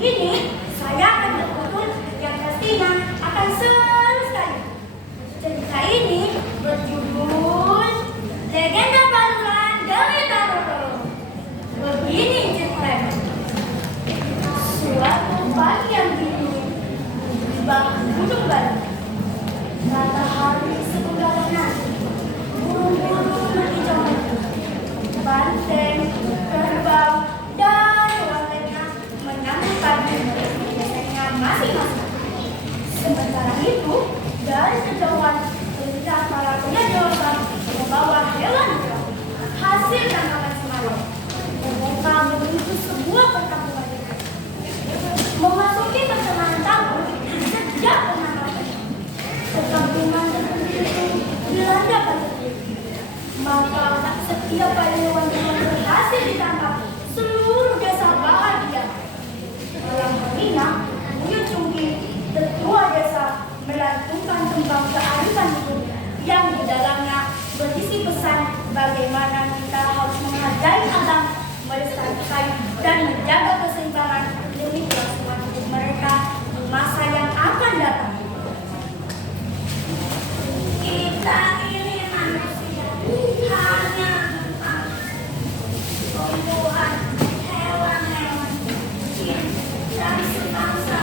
ini saya akan bertutur yang pastinya akan seru sekali. Cerita ini berjudul Legenda Baluran Dewi Taroro. Begini ceritanya. Suatu pagi yang dingin di bawah gunung Balu, matahari sepenggalan nasi, burung-burung berhijau-hijau, banteng, kerbau, dan hewan lainnya menyambut pagi dengan masing-masing. Sementara itu, dari kejauhan terlihat para pria dewasa membawa hewan buas hasil tangkapan semalam. Mereka menuju sebuah perkampungan dekat. Memasuki pertengahan tahun sejak penangkapan, perkampungan terpencil itu dilanda banjir. Maka setiap hewan-hewan berhasil ditangkap, seluruh desa bahagia. Malam harinya, Buyut Cungki, tetua desa, melantunkan tembang kearifan hidup yang di dalamnya berisi pesan bagaimana kita harus menghargai alam, melestarikan dan menjaga keseimbangan demi kelangsungan hidup mereka di masa yang akan datang. Kita ini manusia hanya tumbuhan, hewan-hewan, jin, dan sebangsa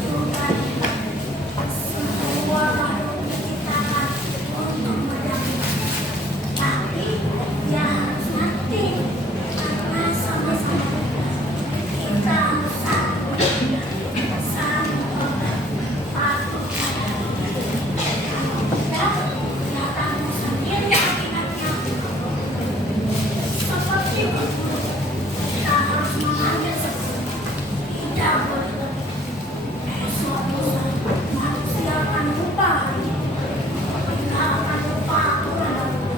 Tuhan. Semua makhluk diciptakan untuk berdamai. Tapi dia harus mati karena sama-sama kita harus satu, saling hormat, patuh pada dan nyatamu sendiri akibatnya. Seperti berburu, kita harus mengambil sesuatu, tidak boleh. Esok lusa manusia akan lupa hari ini. Kita akan lupa aturan lalu,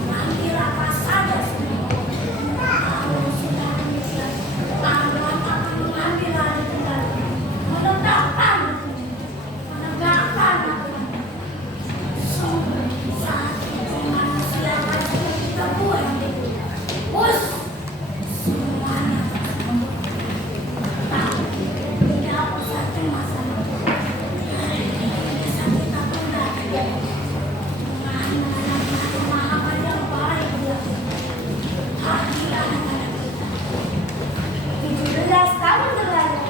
mengambil apa saja semua. Kalau sudah demikian, Tuhan akan mengambil alih kendali, menegakkan aturan. Sungguh saat itu manusia akan kita buat bus semuanya. Tapi tidak usah cemas. Hari ini bisa kita kendali dengan pemahaman yang baik dia. Hadiah kepada kita. 17 tahun berlalu,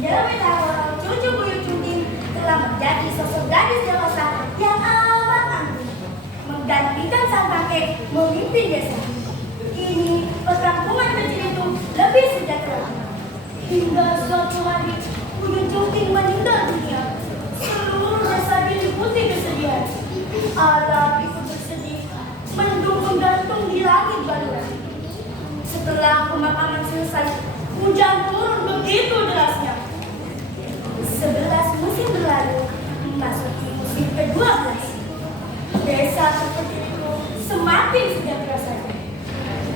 Dewi Taroro, cucu Buyut Cungki, telah menjadi sosok gadis dewasa yang amat anggun, menggantikan sang kakek memimpin desa. Kini perkampungan kecil itu lebih sejahtera. Hingga suatu hari Buyut Cungki meninggal dunia, seluruh desa diliputi kesedihan. Alam itu bersedih, mendung menggantung di langit Baluran. Setelah pemakaman selesai, hujan turun begitu derasnya. 11 musim berlalu, memasuki musim ke-12. Desa seperti itu semakin sejahtera saja.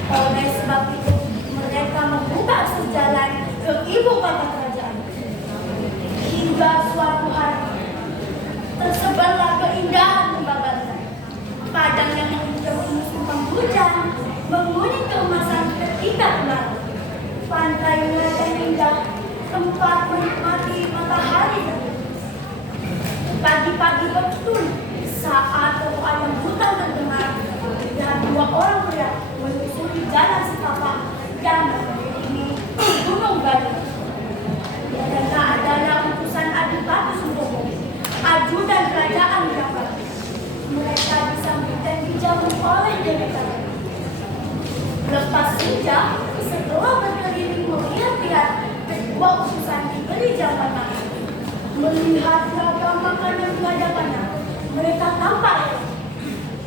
Oleh sebab itu, mereka membuka akses jalan ke ibu kota kerajaan. Hingga suatu hari, tersebarlah keindahan pembabaran. Padang yang menghijau musim penghujan, menguning keemasan ketika kemarau. Pantai yang indah, tempat menikmati matahari terbit. Pagi-pagi betul, saat toko ayam hutan terdengar, dan 2 orang pria menyusuri jalan setapak yang mengelilingi Gunung Balu. Mereka adalah utusan Adipati Sutomo, ajudan kerajaan Jawa. Mereka disambut dan dijamu oleh Dewi Taroro. Lepas senja, setelah berkeliling melihat-lihat, kedua utusan diberi jabatan. Melihat ragam makanan di hadapannya, mereka tampak heran.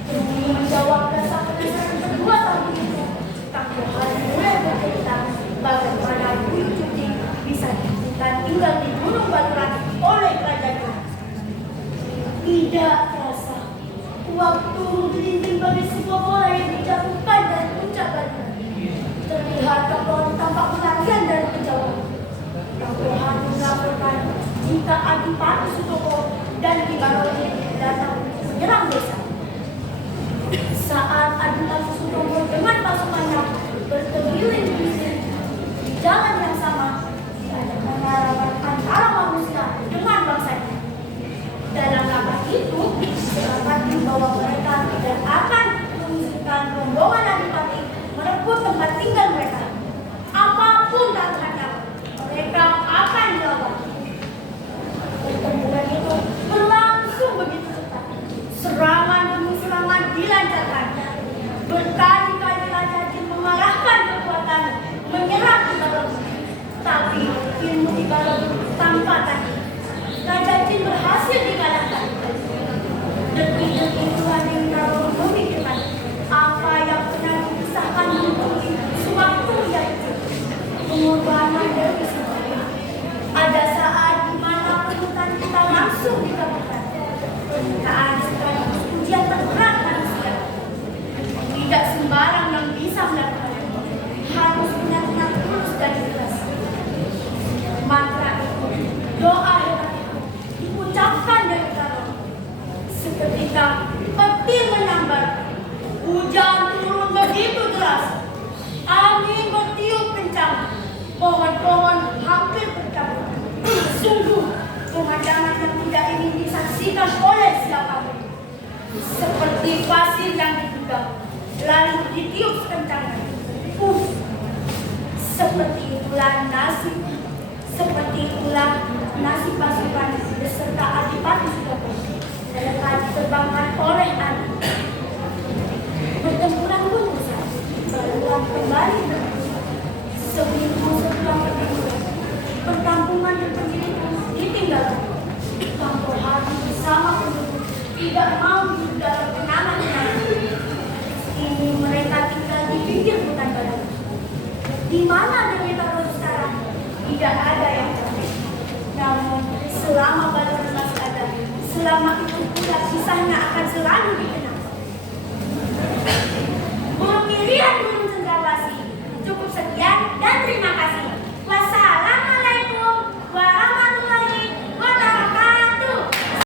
Demi menjawab rasa penasaran kedua tamu itu, kakek hari mulai bercerita bagaimana Buyut Cungki bisa diizinkan tinggal di Gunung Baluran oleh kerajaan. Tidak terasa, waktu dinding bagi sebuah bola yang dijatuhkan dari puncak Baluran. Terlihat kapal tampak pelarian dari kejauhan. Kakek melaporkan jika Adipati Sutomo dan Kibaroli datang menyerang desa. Saat Adipati Sutomo dengan pasukannya berkeliling di jalan yang sama, Raja Jin berhasil dikalahkan. Detik-detik Tuhan yang Karo memikirkan apa yang pernah dikisahkan Bumi sewaktu ia kecil. Pengorbanan Dewi Sentari. Ada saat di mana permintaan kita langsung dikabulkan. Permintaan sekaligus ujian terberat manusia. Tidak sembarang yang bisa melakukannya. Harus benar-benar tulus dan ikhlas. Mantra itu, doa hebat itu diucapkan dari Karo. Seketika petir menyambar, hujan turun begitu deras, angin bertiup kencang, pohon-pohon hampir bercabut. Sungguh pemandangan yang tidak ingin disaksikan oleh siapapun. Seperti pasir yang diduga, lalu ditiup sekencangnya. Seperti itulah nasib pasukan beserta Adipati Sutopo mereka diterbangkan oleh angin. Pertempuran pun usai, barulah kembali berlangsung. Seminggu setelah pertempuran, perkampungan terpencil itu ditinggalkan. Kampung Hati bersama penduduk tidak mau hidup dalam kenangan-kenangan. Kini mereka tinggal di pinggir hutan baru. Di mana Dewi Karo sekarang? Tidak ada yang tahu. Namun selama Balon masih ada, selama itu pula kisahnya akan selalu dikenang. Pemilihan